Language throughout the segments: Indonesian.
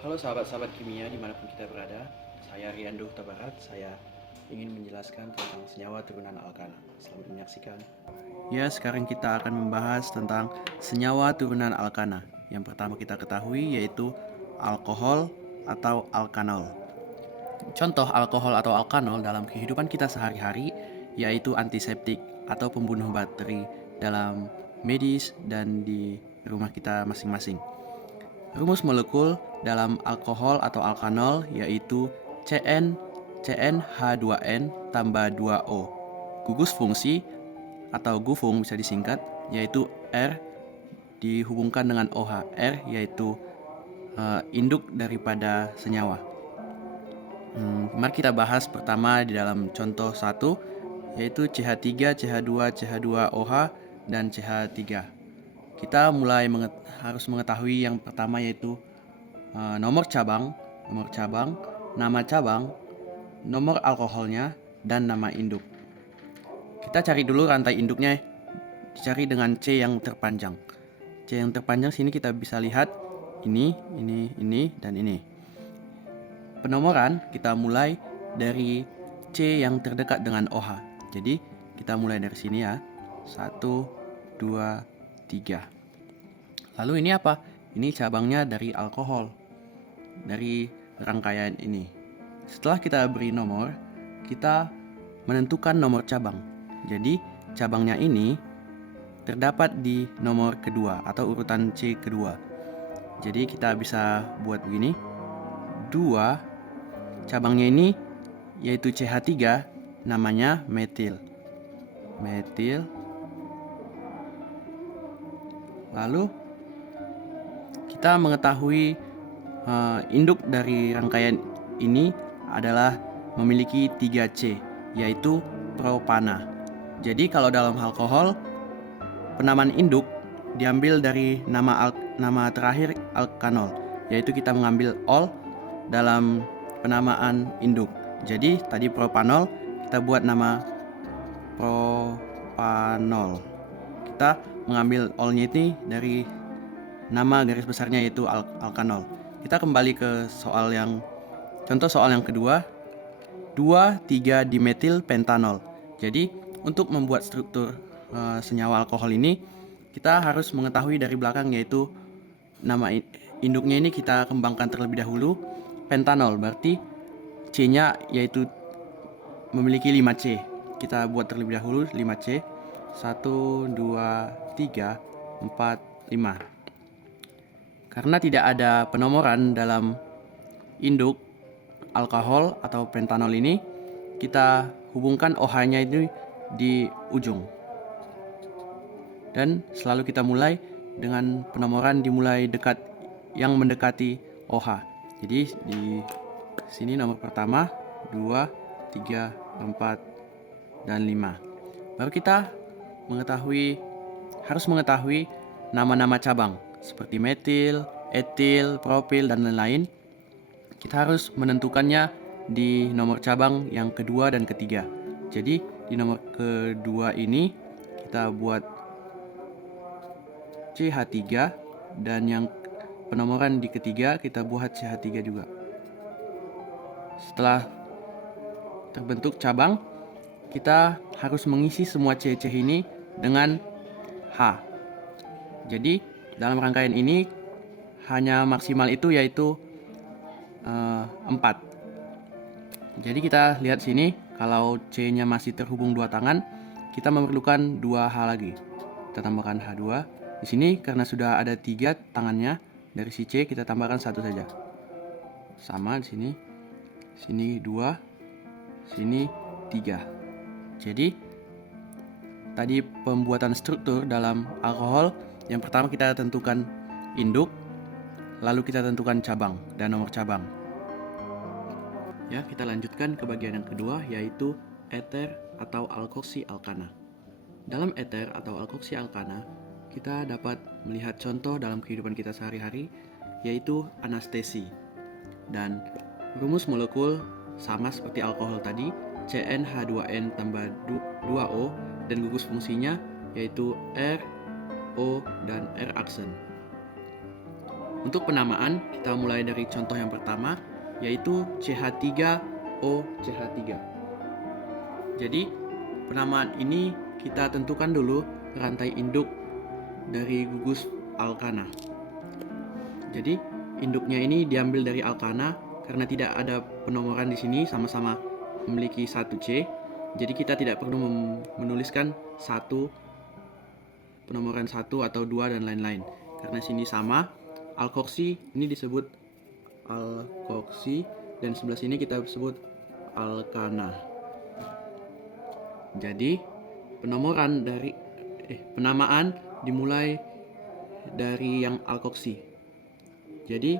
Halo sahabat-sahabat kimia dimanapun kita berada, saya Riando Huta Barat. Saya ingin menjelaskan tentang senyawa turunan alkana. Selamat menyaksikan. Ya, sekarang kita akan membahas tentang senyawa turunan alkana. Yang pertama kita ketahui yaitu alkohol atau alkanol. Contoh alkohol atau alkanol dalam kehidupan kita sehari-hari yaitu antiseptik atau pembunuh bakteri dalam medis dan di rumah kita masing-masing. Rumus molekul dalam alkohol atau alkanol yaitu CnH2n tambah 2O. Gugus fungsi atau gufung bisa disingkat yaitu R dihubungkan dengan OH. R yaitu induk daripada senyawa. Mari kita bahas pertama di dalam contoh 1 yaitu CH3, CH2, CH2OH dan CH3. Kita mulai harus mengetahui yang pertama yaitu nomor cabang, nama cabang, nomor alkoholnya, dan nama induk. Kita cari dulu rantai induknya, dicari dengan C yang terpanjang. C yang terpanjang sini kita bisa lihat ini, dan ini. Penomoran kita mulai dari C yang terdekat dengan OH. Jadi kita mulai dari sini ya. 1, 2, 3. Lalu ini apa? Ini cabangnya dari alkohol, dari rangkaian ini. Setelah kita beri nomor, kita menentukan nomor cabang. Jadi cabangnya ini terdapat di nomor kedua atau urutan C kedua. Jadi kita bisa buat begini. 2 cabangnya ini yaitu CH3, namanya metil. Lalu kita mengetahui induk dari rangkaian ini adalah memiliki 3C, yaitu propana. Jadi kalau dalam alkohol, penamaan induk diambil dari nama terakhir alkanol, yaitu kita mengambil ol dalam penamaan induk. Jadi tadi propanol, kita buat nama propanol. Kita mengambil olnya ini dari nama garis besarnya yaitu alkanol. Kita kembali ke contoh soal yang kedua, 2,3 dimetil pentanol. Jadi untuk membuat struktur senyawa alkohol ini, kita harus mengetahui dari belakang yaitu nama induknya ini kita kembangkan terlebih dahulu. Pentanol berarti C-nya yaitu memiliki 5C. Kita buat terlebih dahulu 5C. 1, 2, 3, 4, 5. Karena tidak ada penomoran dalam induk alkohol atau pentanol ini, kita hubungkan OH-nya itu di ujung. Dan selalu kita mulai dengan penomoran dimulai yang mendekati OH. Jadi di sini nomor pertama, 2, 3, 4, dan 5. Baru kita harus mengetahui nama-nama cabang seperti metil, etil, propil, dan lain-lain. Kita harus menentukannya di nomor cabang yang kedua dan ketiga. Jadi di nomor kedua ini kita buat CH3 dan yang penomoran di ketiga kita buat CH3 juga. Setelah terbentuk cabang, kita harus mengisi semua C ini dengan H. Jadi dalam rangkaian ini hanya maksimal itu yaitu 4. Jadi kita lihat sini, kalau C-nya masih terhubung 2 tangan, kita memerlukan 2 H lagi. Kita tambahkan H2. Di sini karena sudah ada 3 tangannya, dari si C kita tambahkan 1 saja. Sama di sini. Sini 2, sini 3. Jadi tadi pembuatan struktur dalam alkohol, yang pertama kita tentukan induk, lalu kita tentukan cabang dan nomor cabang. Ya, kita lanjutkan ke bagian yang kedua yaitu eter atau alkoksi alkana. Dalam eter atau alkoksi alkana, kita dapat melihat contoh dalam kehidupan kita sehari-hari yaitu anestesi. Dan rumus molekul sama seperti alkohol tadi, CnH2n tambah 2O, dan gugus fungsinya yaitu R, O, dan R aksen. Untuk penamaan, kita mulai dari contoh yang pertama, yaitu CH3OCH3. Jadi, penamaan ini kita tentukan dulu rantai induk dari gugus alkana. Jadi, induknya ini diambil dari alkana karena tidak ada penomoran di sini, sama-sama memiliki 1C. Jadi kita tidak perlu menuliskan penomoran 1 atau 2 dan lain-lain. Karena sini sama, alkoksi ini disebut alkoksi dan sebelah sini kita sebut alkana. Jadi penamaan dimulai dari yang alkoksi. Jadi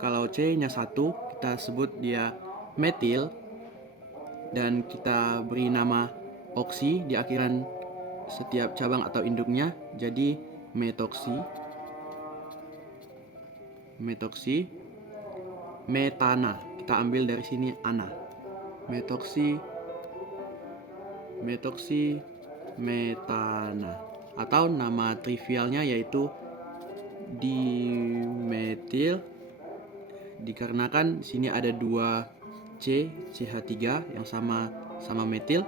kalau C-nya 1, kita sebut dia metil dan kita beri nama oksi di akhiran setiap cabang atau induknya, jadi metoksi. Metana, kita ambil dari sini ana. Metoksi metana, atau nama trivialnya yaitu dimetil, dikarenakan sini ada 2 CH3 yang sama metil,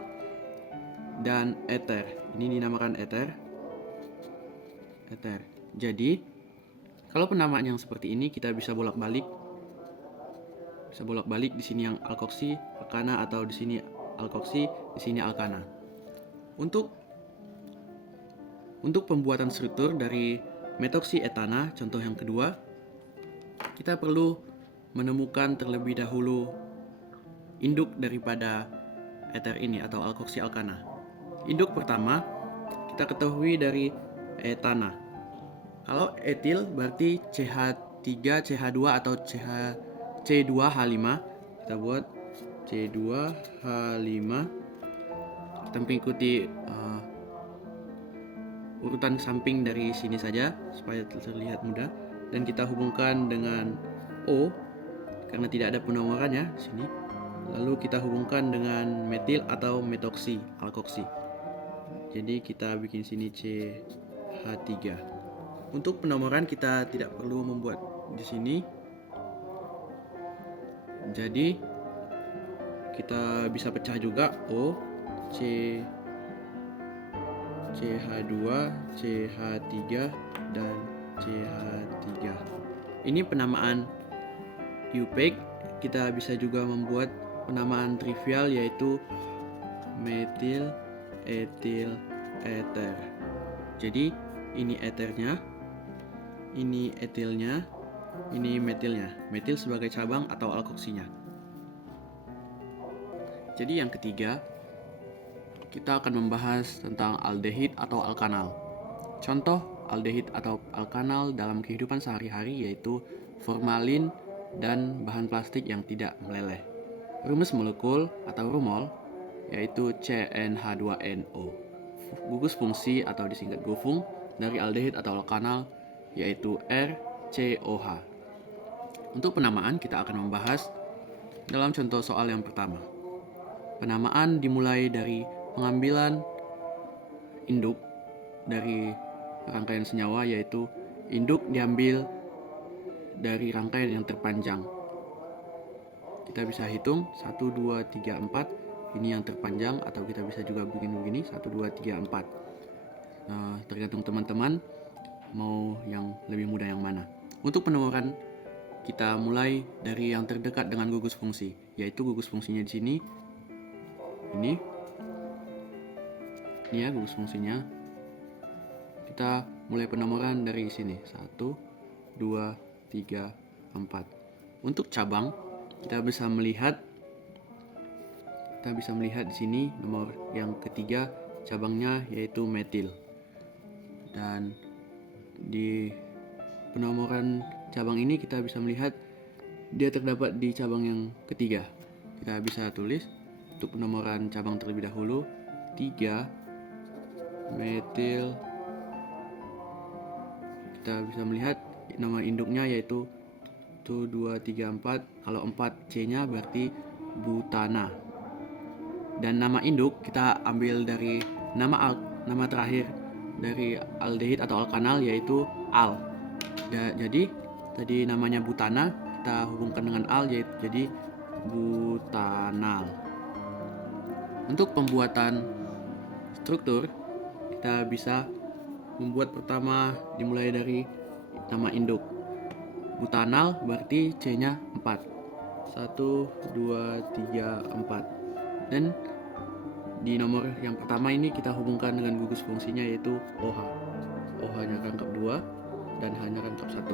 dan eter. Ini dinamakan eter. Jadi kalau penamaan yang seperti ini kita bisa bolak-balik di sini yang alkoksi, alkana, atau di sini alkoksi, di sini alkana. Untuk pembuatan struktur dari metoksi etana, contoh yang kedua, kita perlu menemukan terlebih dahulu induk daripada eter ini atau alkoksi alkana. Induk pertama kita ketahui dari etana. Kalau etil berarti CH3, CH2 atau C2H5. Kita buat C2H5. Kita mengikuti urutan samping dari sini saja supaya terlihat mudah, dan kita hubungkan dengan O karena tidak ada penomorannya di sini. Lalu kita hubungkan dengan metil atau metoksi, alkoksi. Jadi kita bikin sini CH3. Untuk penomoran kita tidak perlu membuat di sini. Jadi kita bisa pecah juga O, CH2, CH3, dan CH3. Ini penamaan UPEC. Kita bisa juga membuat penamaan trivial yaitu metil, etil, eter. Jadi ini eternya, ini etilnya, ini metilnya. Metil sebagai cabang atau alkoksinya. Jadi yang ketiga, kita akan membahas tentang aldehid atau alkanal. Contoh aldehid atau alkanal dalam kehidupan sehari-hari yaitu formalin dan bahan plastik yang tidak meleleh. Rumus molekul atau rumol yaitu CnH2nO. Gugus fungsi atau disingkat gufung dari aldehid atau alkanal yaitu RCOH. Untuk penamaan kita akan membahas dalam contoh soal yang pertama. Penamaan dimulai dari pengambilan induk dari rangkaian senyawa, yaitu induk diambil dari rangkaian yang terpanjang. Kita bisa hitung 1, 2, 3, 4. Ini yang terpanjang, atau kita bisa juga bikin begini 1, 2, 3, 4. Tergantung teman-teman mau yang lebih mudah yang mana. Untuk penomoran kita mulai dari yang terdekat dengan gugus fungsi, yaitu gugus fungsinya di sini. Ini ya gugus fungsinya. Kita mulai penomoran dari sini 1, 2, 3, 4. Untuk cabang kita bisa melihat di sini nomor yang ketiga cabangnya yaitu metil. Dan di penomoran cabang ini kita bisa melihat dia terdapat di cabang yang ketiga. Kita bisa tulis untuk penomoran cabang terlebih dahulu 3 metil. Kita bisa melihat nama induknya yaitu 1, 2, 3, 4. Kalau 4 C-nya berarti butana. Dan nama induk kita ambil dari nama terakhir dari aldehid atau alkanal yaitu al. Jadi tadi namanya butana, kita hubungkan dengan al yaitu jadi butanal. Untuk pembuatan struktur, kita bisa membuat pertama dimulai dari nama induk. Butanal berarti C-nya 4. 1, 2, 3, 4. Dan di nomor yang pertama ini kita hubungkan dengan gugus fungsinya yaitu OH. OH-nya rangkap 2 dan H-nya rangkap 1.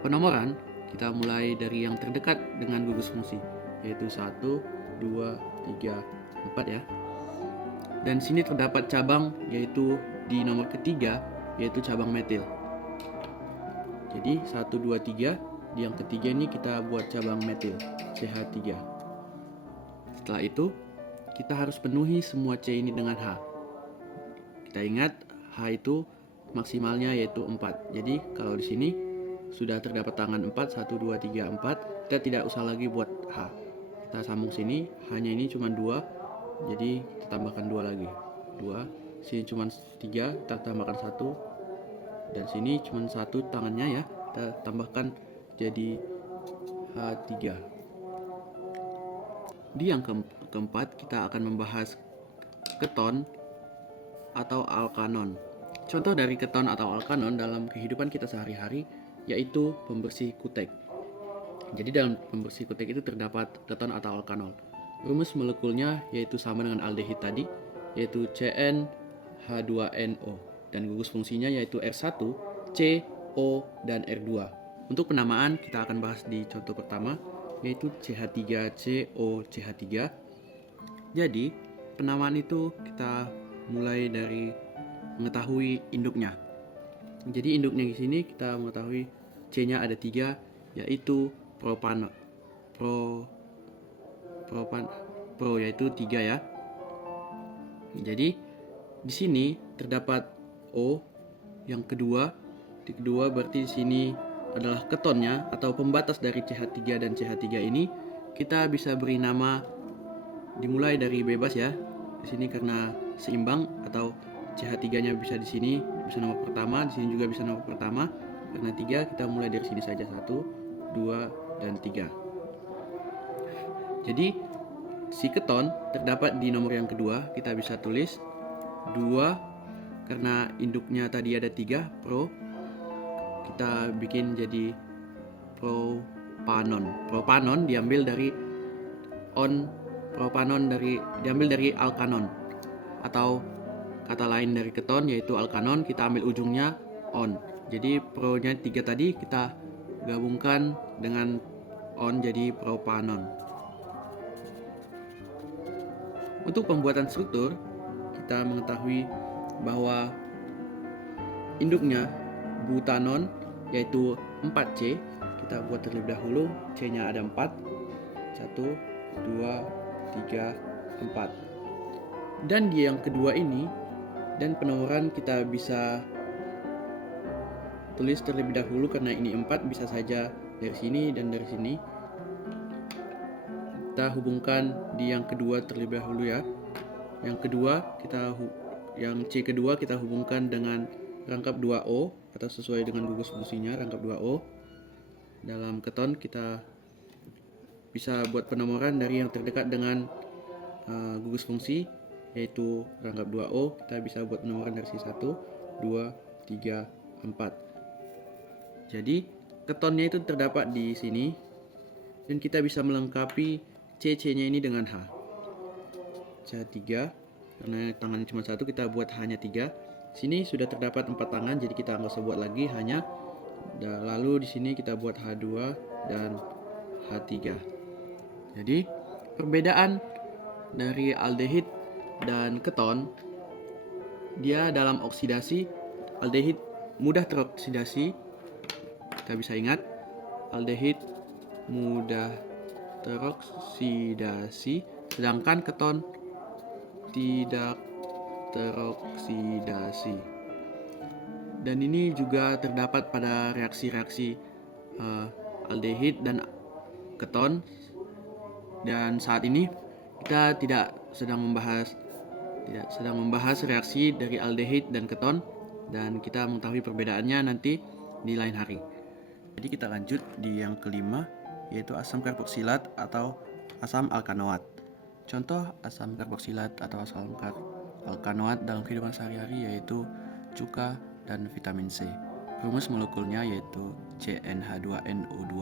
Penomoran kita mulai dari yang terdekat dengan gugus fungsi yaitu 1, 2, 3, 4 ya. Dan sini terdapat cabang yaitu di nomor ketiga yaitu cabang metil. Jadi 1, 2, 3, di yang ketiga ini kita buat cabang metil CH3. Setelah itu kita harus penuhi semua C ini dengan H. Kita ingat H itu maksimalnya yaitu 4. Jadi kalau di sini sudah terdapat tangan 4, 1, 2, 3, 4, kita tidak usah lagi buat H. Kita sambung sini, H-nya ini cuma 2. Jadi kita tambahkan 2 lagi. 2. Sini cuma 3, kita tambahkan 1. Dan sini cuma 1 tangannya ya. Kita tambahkan jadi H3. Di yang keempat kita akan membahas keton atau alkanon. Contoh dari keton atau alkanon dalam kehidupan kita sehari-hari yaitu pembersih kutek. Jadi dalam pembersih kutek itu terdapat keton atau alkanol. Rumus molekulnya yaitu sama dengan aldehid tadi, yaitu CnH2nO, dan gugus fungsinya yaitu R1, C, O, dan R2. Untuk penamaan kita akan bahas di contoh pertama yaitu CH3COCH3. Jadi penamaan itu kita mulai dari mengetahui induknya. Jadi induknya di sini kita mengetahui C-nya ada 3 yaitu pro yaitu 3 ya. Jadi di sini terdapat O yang kedua. Di kedua berarti di sini adalah ketonnya atau pembatas dari CH3 dan CH3 ini kita bisa beri nama dimulai dari bebas ya. Di sini karena seimbang atau CH3-nya bisa di sini bisa nomor pertama, di sini juga bisa nomor pertama. Karena 3 kita mulai dari sini saja 1, 2, dan 3. Jadi si keton terdapat di nomor yang kedua, kita bisa tulis 2 karena induknya tadi ada 3 pro, kita bikin jadi propanon. Propanon diambil dari diambil dari alkanon, atau kata lain dari keton yaitu alkanon kita ambil ujungnya on. Jadi pro-nya 3 tadi kita gabungkan dengan on jadi propanon. Untuk pembuatan struktur, kita mengetahui bahwa induknya butanon yaitu 4C. Kita buat terlebih dahulu, C-nya ada 4. 1, 2, 3, 4. Dan di yang kedua ini, dan penomoran kita bisa tulis terlebih dahulu karena ini 4, bisa saja dari sini dan dari sini. Kita hubungkan di yang kedua terlebih dahulu ya. Yang kedua yang C kedua kita hubungkan dengan rangkap 2O atau sesuai dengan gugus fungsinya rangkap 2O. Dalam keton kita bisa buat penomoran dari yang terdekat dengan gugus fungsi yaitu rangkap 2O. Kita bisa buat penomoran dari 1, 2, 3, 4. Jadi ketonnya itu terdapat di sini dan kita bisa melengkapi C-nya ini dengan H. CH3 karena tangannya cuma 1 kita buat H-nya 3. Sini sudah terdapat 4 tangan jadi kita nggak usah buat lagi hanya. Lalu di sini kita buat H2 dan H3. Jadi perbedaan dari aldehid dan keton, dia dalam oksidasi aldehid mudah teroksidasi. Kita bisa ingat aldehid mudah teroksidasi sedangkan keton tidak teroksidasi. Dan ini juga terdapat pada reaksi-reaksi aldehid dan keton. Dan saat ini kita tidak sedang membahas reaksi dari aldehid dan keton, dan kita mengetahui perbedaannya nanti di lain hari. Jadi kita lanjut di yang kelima, yaitu asam karboksilat atau asam alkanoat. Contoh asam karboksilat atau asam alkanoat dalam kehidupan sehari-hari yaitu cuka dan vitamin C. Rumus molekulnya yaitu CnH2NO2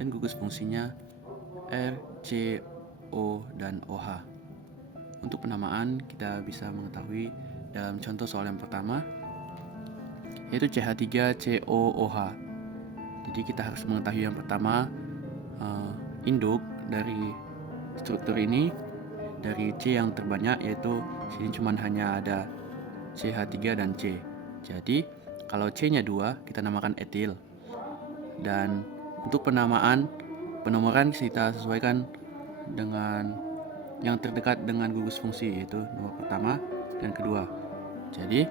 dan gugus fungsinya R, C, O, dan OH. Untuk penamaan kita bisa mengetahui dalam contoh soal yang pertama yaitu CH3COOH. Jadi kita harus mengetahui yang pertama induk dari struktur ini dari C yang terbanyak, yaitu sini cuma hanya ada CH3 dan C. Jadi kalau C-nya 2 kita namakan etil. Dan untuk penomoran kita sesuaikan dengan yang terdekat dengan gugus fungsi, yaitu nomor pertama dan kedua. Jadi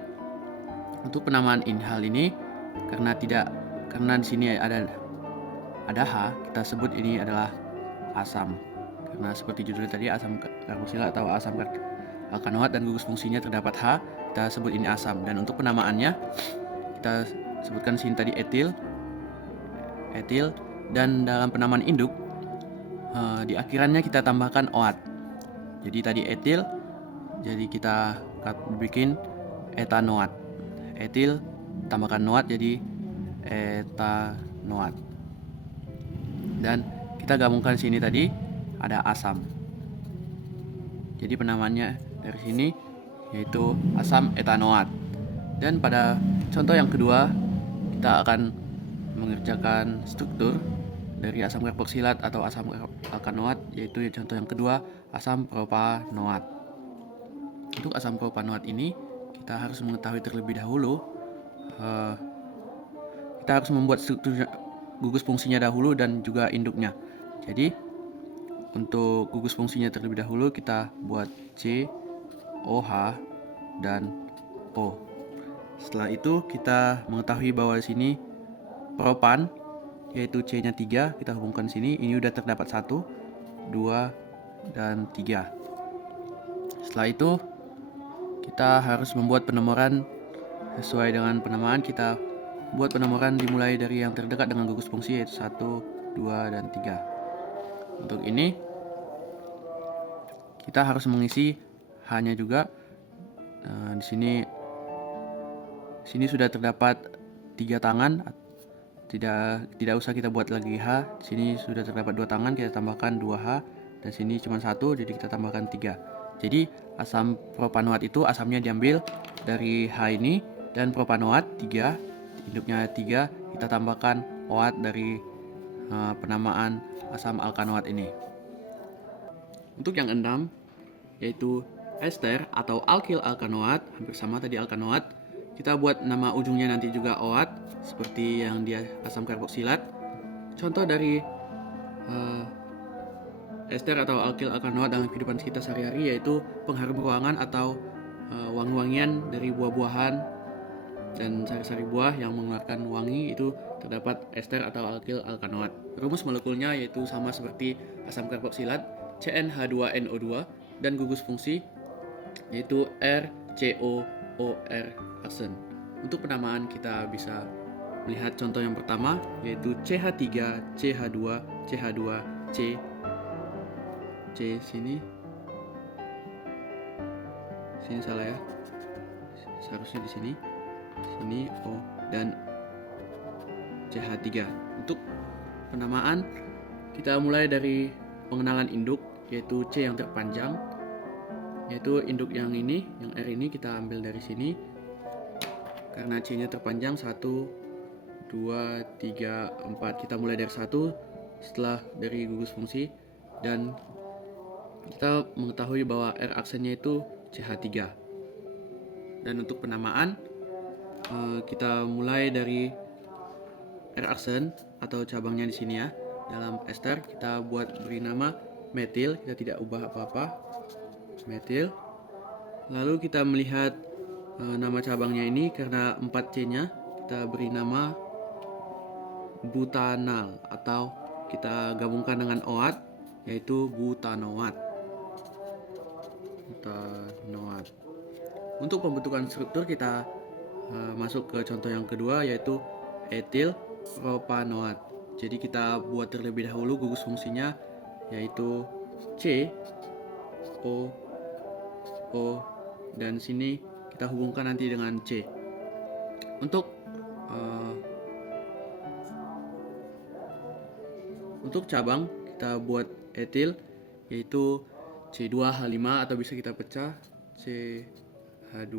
untuk penamaan hal ini karena di sini ada H, kita sebut ini adalah asam. Karena seperti judulnya tadi, asam karboksilat atau asam alkanoat dan gugus fungsinya terdapat H, kita sebut ini asam. Dan untuk penamaannya kita sebutkan sini tadi etil, dan dalam penamaan induk di akhirannya kita tambahkan OAT. Jadi tadi etil, jadi kita bikin etanoat. Etil tambahkan noat jadi etanoat. Dan kita gabungkan sini tadi ada asam. Jadi penamaannya dari sini yaitu asam etanoat. Dan pada contoh yang kedua kita akan mengerjakan struktur dari asam karboksilat atau asam alkanoat, yaitu contoh yang kedua asam propanoat. Untuk asam propanoat ini kita harus mengetahui terlebih dahulu kita harus membuat struktur gugus fungsinya dahulu dan juga induknya. Jadi untuk gugus fungsinya terlebih dahulu kita buat C, OH, dan O. Setelah itu kita mengetahui bahwa di sini propan yaitu C-nya 3, kita hubungkan sini. Ini udah terdapat 1, 2, dan 3. Setelah itu kita harus membuat penomoran sesuai dengan penamaan. Kita buat penomoran dimulai dari yang terdekat dengan gugus fungsi yaitu 1, 2, dan 3. Untuk ini kita harus mengisi H-nya juga. Di sini sudah terdapat 3 tangan. Tidak usah kita buat lagi H. Di sini sudah terdapat 2 tangan, kita tambahkan 2H. Dan sini cuma 1, jadi kita tambahkan 3. Jadi asam propanoat itu asamnya diambil dari H ini, dan propanoat 3, induknya 3, kita tambahkan OAT dari penamaan asam alkanoat ini. Untuk yang keenam yaitu ester atau alkil alkanoat, hampir sama tadi alkanoat. Kita buat nama ujungnya nanti juga OAT seperti yang dia asam karboksilat. Contoh dari ester atau alkil alkanoat dalam kehidupan kita sehari-hari yaitu pengharum ruangan atau wangi-wangian dari buah-buahan dan sari-sari buah yang mengeluarkan wangi, itu terdapat ester atau alkil alkanoat. Rumus molekulnya yaitu sama seperti asam karboksilat, CnH2NO2, dan gugus fungsi yaitu RCOOR aksen. Untuk penamaan kita bisa melihat contoh yang pertama yaitu CH3, CH2, CH2, C sini salah ya, seharusnya di sini O, dan CH3. Untuk penamaan kita mulai dari pengenalan induk yaitu C yang terpanjang, yaitu induk yang ini, yang R ini kita ambil dari sini karena C-nya terpanjang. 1, 2, 3, 4. Kita mulai dari 1 setelah dari gugus fungsi, dan kita mengetahui bahwa R aksennya itu CH3. Dan untuk penamaan kita mulai dari R aksen atau cabangnya di sini ya. Dalam ester kita beri nama metil, kita tidak ubah apa-apa, metil. Lalu kita melihat nama cabangnya ini karena 4C-nya kita beri nama butanal, atau kita gabungkan dengan OAT yaitu butanoat. Untuk pembentukan struktur kita masuk ke contoh yang kedua yaitu etil. propanoat. Jadi kita buat terlebih dahulu gugus fungsinya, yaitu C, O, O, dan sini kita hubungkan nanti dengan C. Untuk cabang kita buat etil, yaitu C2H5 atau bisa kita pecah CH2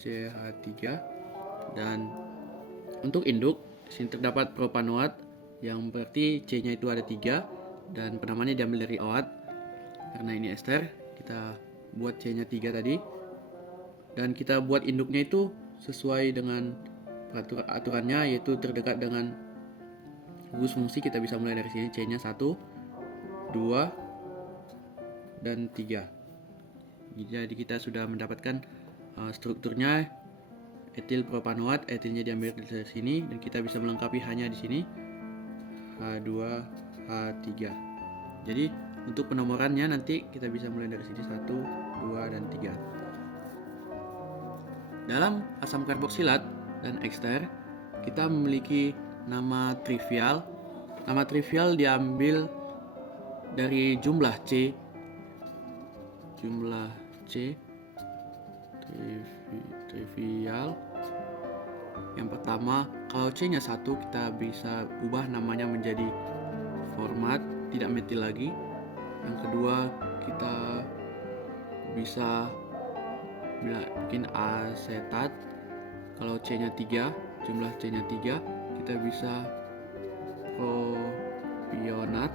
CH3. Dan untuk induk sini terdapat propanoat yang berarti C-nya itu ada 3 dan penamaannya diambil dari oat. Karena ini ester, kita buat C-nya 3 tadi. Dan kita buat induknya itu sesuai dengan aturannya, yaitu terdekat dengan gugus fungsi. Kita bisa mulai dari sini, C-nya 1, 2, dan 3. Jadi kita sudah mendapatkan strukturnya etil propanoat. Etilnya diambil dari sini dan kita bisa melengkapi hanya di sini H2 H3. Jadi untuk penomorannya nanti kita bisa mulai dari sini 1, 2, dan 3. Dalam asam karboksilat dan ester kita memiliki nama trivial. Nama trivial diambil dari jumlah C. Trivial. Yang pertama, kalau C-nya 1 kita bisa ubah namanya menjadi format, tidak metil lagi. Yang kedua, kita bisa bikin asetat. Kalau C-nya 3, jumlah C-nya 3, kita bisa propionat.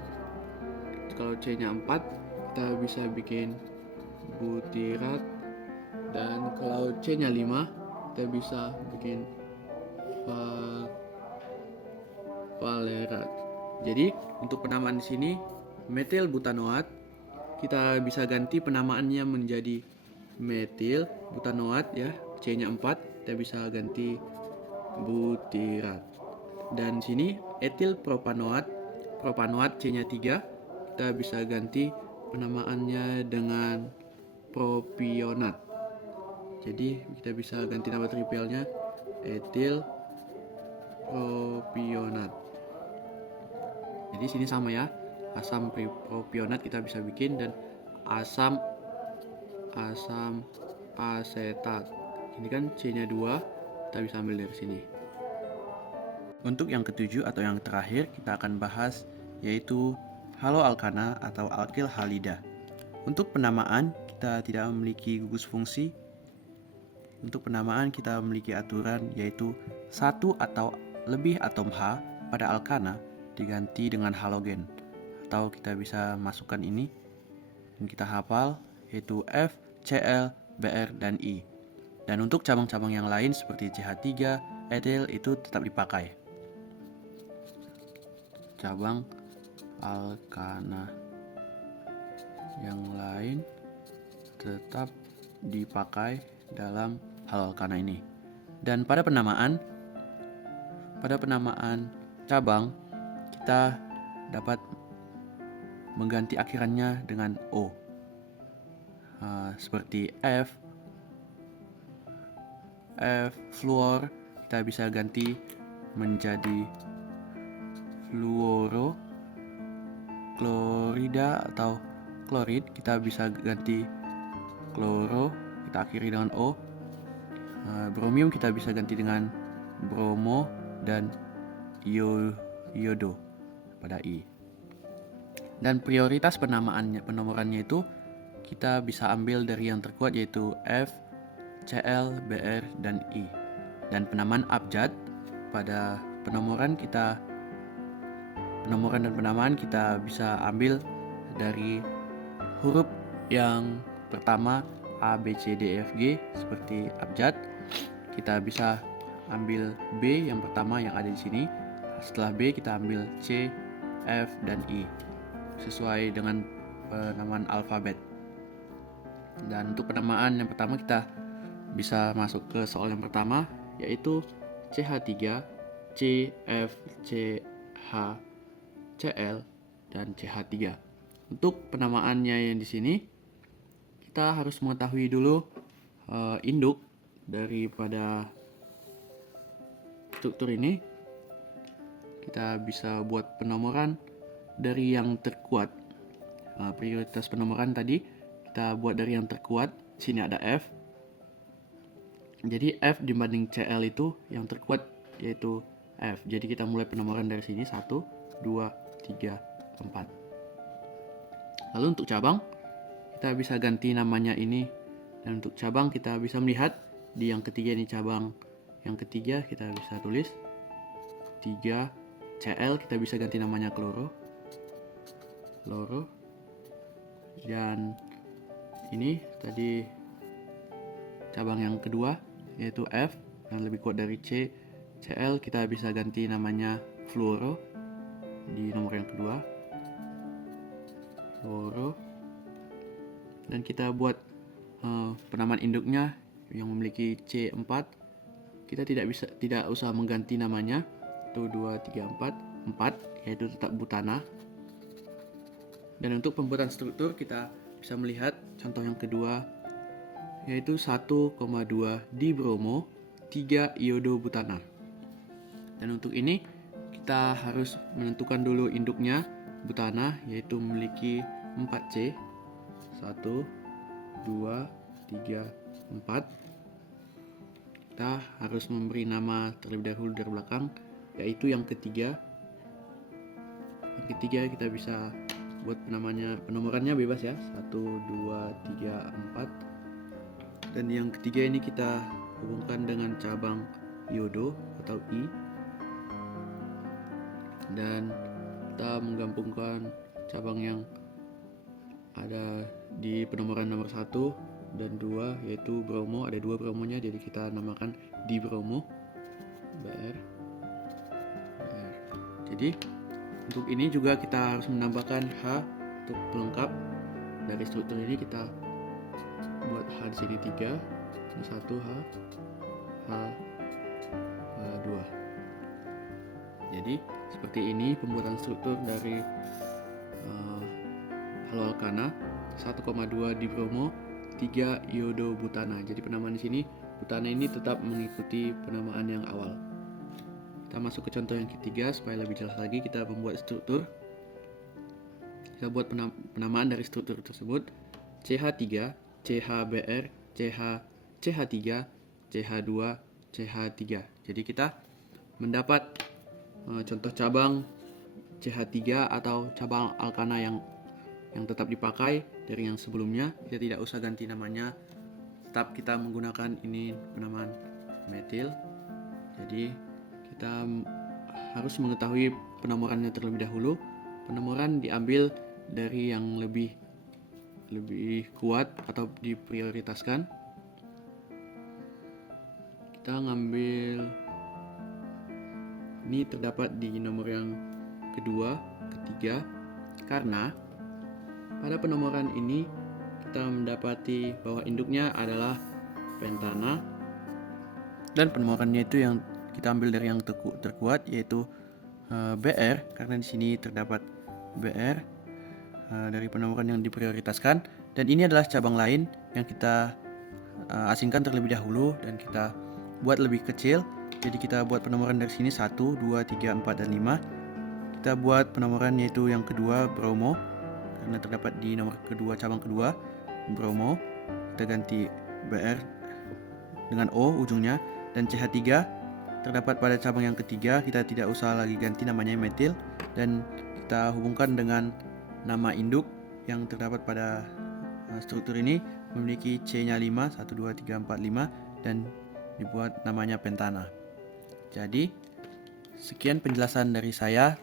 Kalau C-nya 4, kita bisa bikin butirat. Dan kalau C-nya 5, kita bisa bikin valerat. Jadi untuk penamaan di sini metil butanoat, kita bisa ganti penamaannya menjadi metil butanoat ya, C-nya 4, kita bisa ganti butirat. Dan sini etil propanoat, C-nya 3, kita bisa ganti penamaannya dengan propionat. Jadi kita bisa ganti nama trivialnya etil propionat. Jadi sini sama ya, asam propionat kita bisa bikin, dan asam asetat. Ini kan C-nya 2, kita bisa ambil dari sini. Untuk yang ketujuh atau yang terakhir kita akan bahas, yaitu haloalkana atau alkil halida. Untuk penamaan kita tidak memiliki gugus fungsi. Untuk penamaan kita memiliki aturan, yaitu satu atau lebih atom H pada alkana diganti dengan halogen. Atau kita bisa masukkan ini dan kita hafal, yaitu F, Cl, Br, dan I. Dan untuk cabang-cabang yang lain seperti CH3, etil itu tetap dipakai. Cabang alkana yang lain tetap dipakai dalam haloalkana ini. Dan pada penamaan cabang kita dapat mengganti akhirannya dengan O. Seperti F fluor, kita bisa ganti menjadi fluoro. Klorida atau klorid kita bisa ganti kloro, kita akhiri dengan O. Bromium kita bisa ganti dengan bromo, dan iodo pada I. Dan prioritas penomorannya itu kita bisa ambil dari yang terkuat, yaitu F, Cl, Br, dan I. Dan penamaan abjad pada penomoran dan penamaan kita bisa ambil dari huruf yang pertama A, B, C, D, E, F, G seperti abjad. Kita bisa ambil B yang pertama yang ada di sini. Setelah B kita ambil C, F, dan I sesuai dengan penamaan alfabet. Dan untuk penamaan yang pertama kita bisa masuk ke soal yang pertama, yaitu CH3, C, F, C, H, Cl, dan CH3. Untuk penamaannya yang di sini kita harus mengetahui dulu induk daripada struktur ini. kita bisa buat penomoran dari yang terkuat. Prioritas penomoran tadi kita buat dari yang terkuat. Sini ada F. Jadi F dibanding CL itu yang terkuat yaitu F. Jadi kita mulai penomoran dari sini 1, 2, 3, 4. Lalu untuk cabang kita bisa ganti namanya ini, dan untuk cabang kita bisa melihat di yang ketiga ini cabang yang ketiga, kita bisa tulis 3 CL, kita bisa ganti namanya kloro. Dan ini tadi cabang yang kedua yaitu F yang lebih kuat dari C. CL kita bisa ganti namanya fluoro di nomor yang kedua, fluoro. Dan kita buat penamaan induknya yang memiliki C4. Kita tidak usah mengganti namanya. 1, 2, 3, 4 yaitu tetap butana. Dan untuk pembuatan struktur kita bisa melihat contoh yang kedua yaitu 1,2 dibromo 3 iodo butana. Dan untuk ini kita harus menentukan dulu induknya butana, yaitu memiliki 4C. 1, 2, 3, 4. Kita harus memberi nama terlebih dahulu dari belakang, yaitu yang ketiga. Yang ketiga kita bisa buat penomorannya bebas ya, 1, 2, 3, 4. Dan yang ketiga ini kita hubungkan dengan cabang iodo atau I, dan kita menggabungkan cabang yang ada di penomoran nomor 1 dan 2 yaitu bromo. Ada 2 bromonya, jadi kita namakan dibromo, Br. Jadi untuk ini juga kita harus menambahkan H untuk pelengkap. Dari struktur ini kita buat H di sini 3, ini 1 H, 2. Jadi seperti ini pembuatan struktur dari haloalkana 1,2 dibromo 3 iodo butana. Jadi penamaan di sini butana ini tetap mengikuti penamaan yang awal. Kita masuk ke contoh yang ketiga supaya lebih jelas lagi. Kita membuat struktur. Kita buat penamaan dari struktur tersebut. CH3, CHBr, CH3, CH2, CH3. Jadi kita mendapat contoh cabang CH3 atau cabang alkana yang tetap dipakai dari yang sebelumnya. Kita tidak usah ganti namanya, tetap kita menggunakan ini penamaan metil. Jadi kita harus mengetahui penomorannya terlebih dahulu. Penomoran diambil dari yang lebih kuat atau diprioritaskan. Kita ngambil ini terdapat di nomor yang kedua, ketiga, karena pada penomoran ini kita mendapati bahwa induknya adalah pentana, dan penomorannya itu yang kita ambil dari yang terkuat yaitu Br, karena di sini terdapat Br dari penomoran yang diprioritaskan. Dan ini adalah cabang lain yang kita asingkan terlebih dahulu dan kita buat lebih kecil. Jadi kita buat penomoran dari sini 1, 2, 3, 4, dan 5. Kita buat penomoran yaitu yang kedua bromo, karena terdapat di nomor kedua, cabang kedua bromo. Kita ganti Br dengan O ujungnya. Dan CH3 terdapat pada cabang yang ketiga. Kita tidak usah lagi ganti namanya metil, dan kita hubungkan dengan nama induk yang terdapat pada struktur ini, memiliki C-nya 5, 1, 2, 3, 4, 5, dan dibuat namanya pentana. Jadi sekian penjelasan dari saya